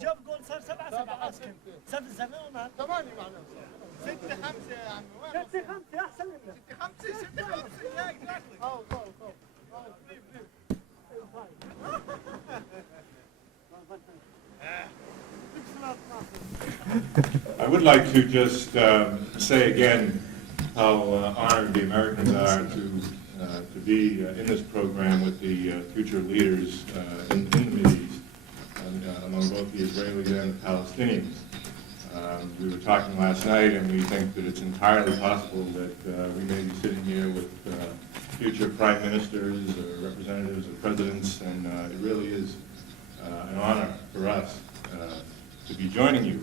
جاب جول صار 7-7 اسكن 7-7 وما 8 معناها 6-5 يا عمي 6-5 احسن منه 6-5 yeah exactly I would like to just say again how honored the Americans are to be in this program with the future leaders in the Mideast, among both the Israelis and the Palestinians. We were talking last night, and we think that it's entirely possible that we may be sitting here with future prime ministers or representatives or presidents, and it really is an honor for us to be joining you.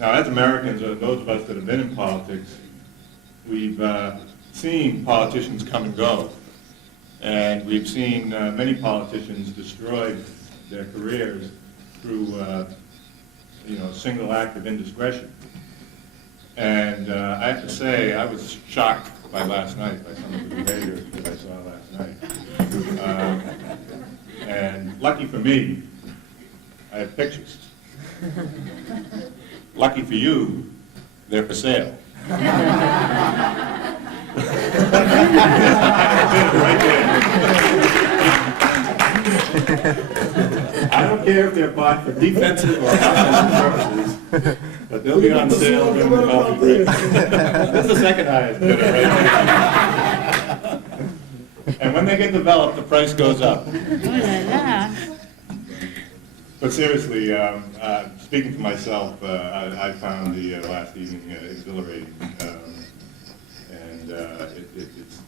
Now, as Americans, or those of us that have been in politics, we've seen politicians come and go, and we've seen many politicians destroy their careers through a single act of indiscretion. And I have to say, I was shocked by last night, by some of the behavior that I saw last night. And lucky for me, I have pictures. Lucky for you, they're for sale. I don't care if they're bought for defensive or offensive purposes, but they'll be on sale during the coffee break. That's the second highest bidder right there. And when they get developed, the price goes up. But seriously, speaking for myself, I found the last evening exhilarating, and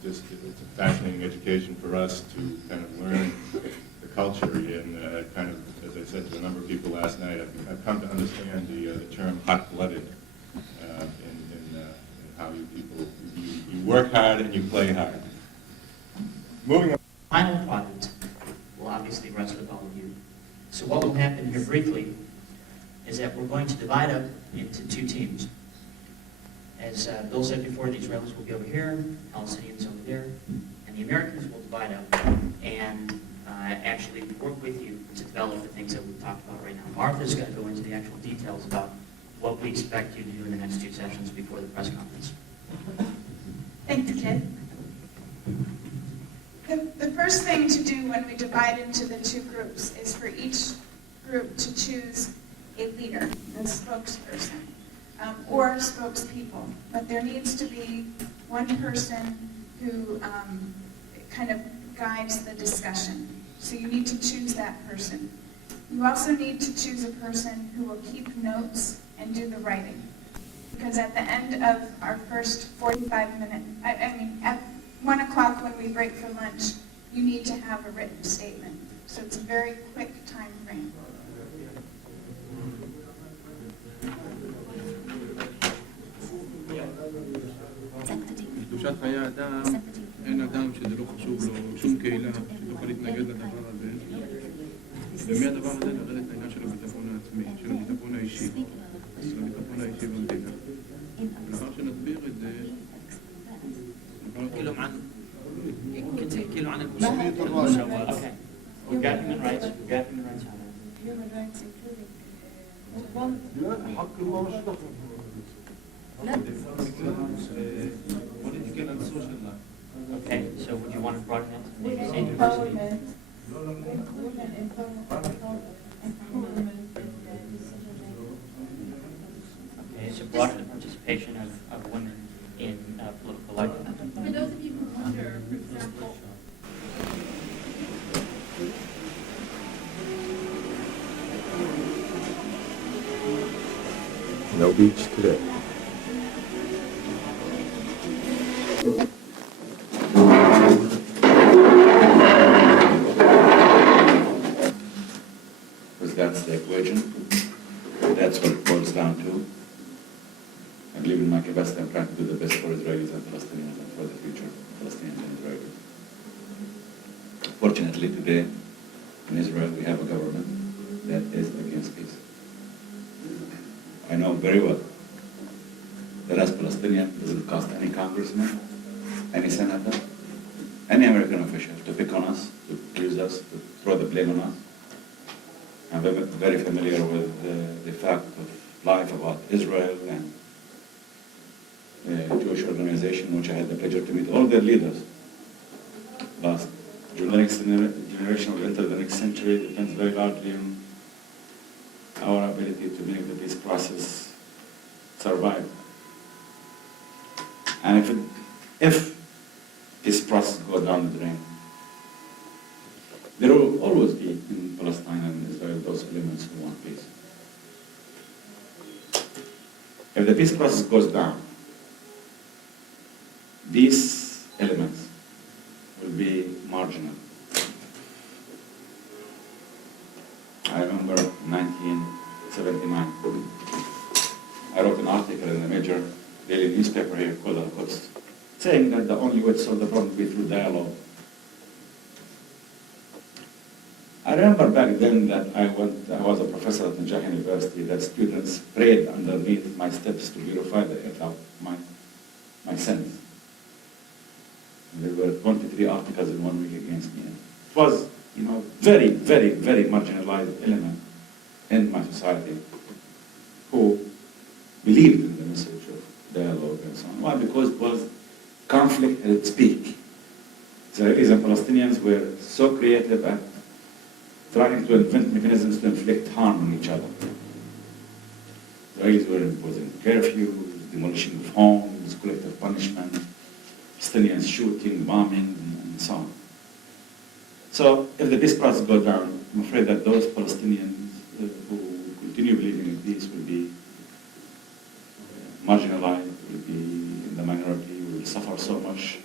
it's a fascinating education for us to kind of learn the culture and kind of, as I said to a number of people last night, I've come to understand the term hot-blooded in how you people, you work hard and you play hard. Moving on. Final product will obviously rest with all of you. So what will happen here briefly is that we're going to divide up into two teams. As Bill said before, the Israelis will be over here, Palestinians over there, and the Americans will divide up and actually work with you to develop the things that we've talked about right now. Martha's going to go into the actual details about what we expect you to do in the next two sessions before the press conference. Thank you, Kit. The first thing to do when we divide into the two groups is for each group to choose a leader, a spokesperson, or spokespeople. But there needs to be one person who kind of guides the discussion. So you need to choose that person. You also need to choose a person who will keep notes and do the writing. Because at the end of our first 45 minutes, at 1 o'clock when we break for lunch, you need to have a written statement. So it's a very quick time frame. קדושת חיי אדם, אין אדם שזה לא חשוב לו, שום קהילה שתוכל להתנגד לדבר הזה. ומהדבר הזה נרד את העניין של הביטחון העצמי, של הביטחון האישי, של הביטחון האישי במדינה. ולאחר שנסביר את זה, כאילו ען المسؤولية. Okay. We've got human rights. We've got human rights on it. Human rights including. political and social life. Okay, so would you want to broaden it? Maybe say Empowerment. Okay, so broaden the participation of women in political life. For those of you who wonder, for example, No beach today. Because that's the equation. That's what it boils down to. I believe in my capacity I'm trying to do the best for Israelis and Palestinians and for the future of Palestinians and Israelis. Fortunately today in Israel we have a government that is against peace. I know very well that as Palestinian it doesn't cost any congressman, any senator, any American official to pick on us, to accuse us, to throw the blame on us. I'm very familiar with the fact of life about Israel and the Jewish organization, which I had the pleasure to meet all their leaders. Last generation will enter the next century depends very largely on our ability to make the peace process survive. And if peace process goes down the drain, there will always be in Palestine and Israel those elements who want peace. If the peace process goes down, these elements will be marginal. I remember 1979, I wrote an article in a major daily newspaper here called Al-Quds, saying that the only way to solve the problem would be through dialogue. I remember back then that I was a professor at Najah University, that students prayed underneath my steps to purify the earth of my sins. And there were 23 articles in 1 week against me. It was, very, very, very marginalized element in my society who believed in the message of dialogue and so on. Why? Because it was conflict at its peak. Israelis and Palestinians were so creative at trying to invent mechanisms to inflict harm on each other. Israelis were imposing curfews, demolition of homes, collective punishment, Palestinians shooting, bombing, and so on. So if the peace process goes down, I'm afraid that those Palestinians who continue believing in peace will be marginalized, will be in the minority, will suffer so much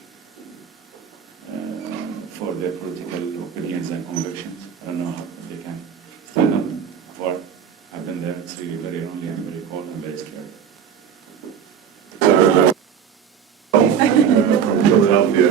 for their political opinions and convictions. I don't know how they can stand up for it. I've been there. It's really very lonely and very cold and very scary. From Philadelphia.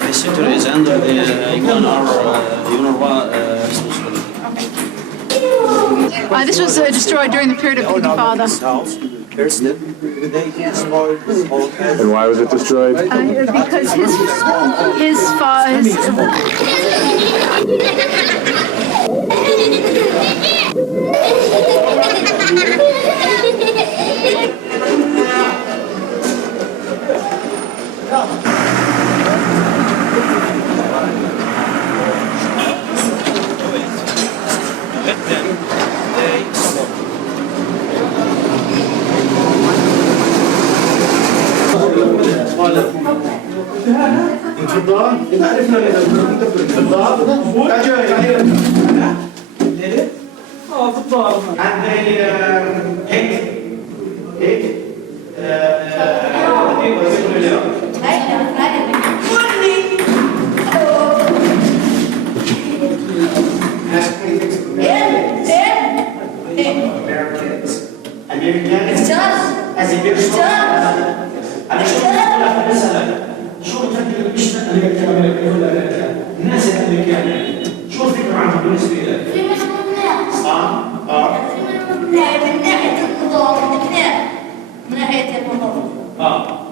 The center is under the UNRWA responsibility. This was destroyed during the period of Intifada. And why was it destroyed? Because his father.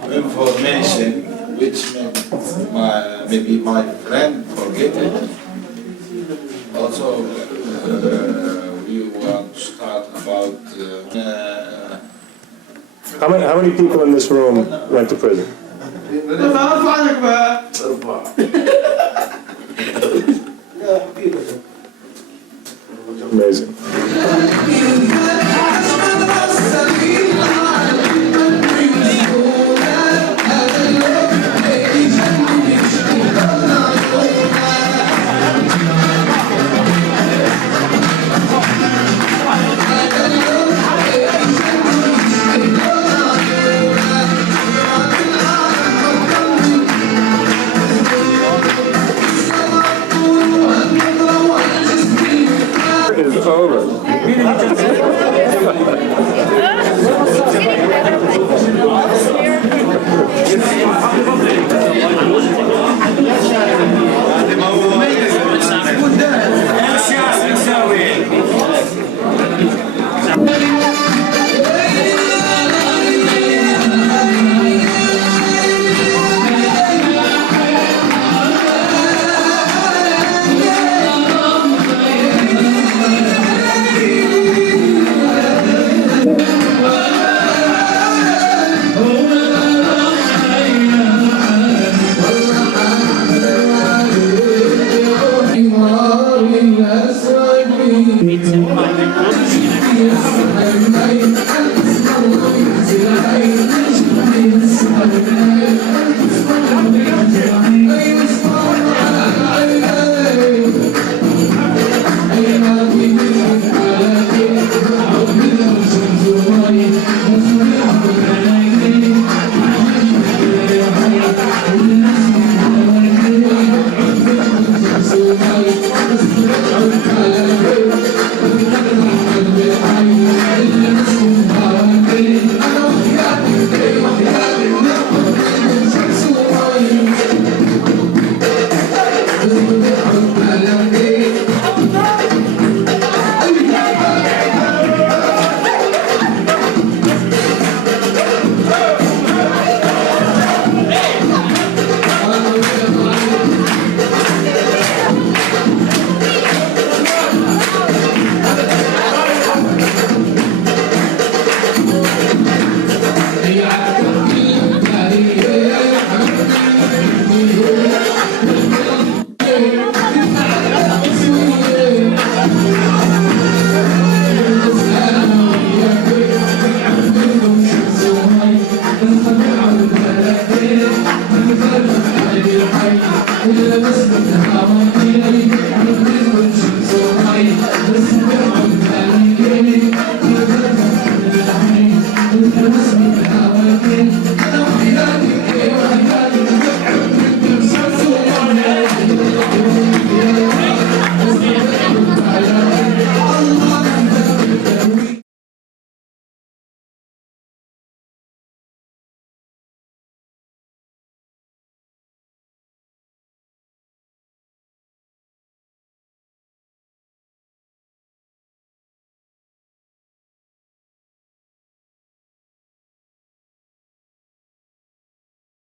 Information which maybe my friend forget it. Also, we want to start about How many people in this room went to prison? Amazing.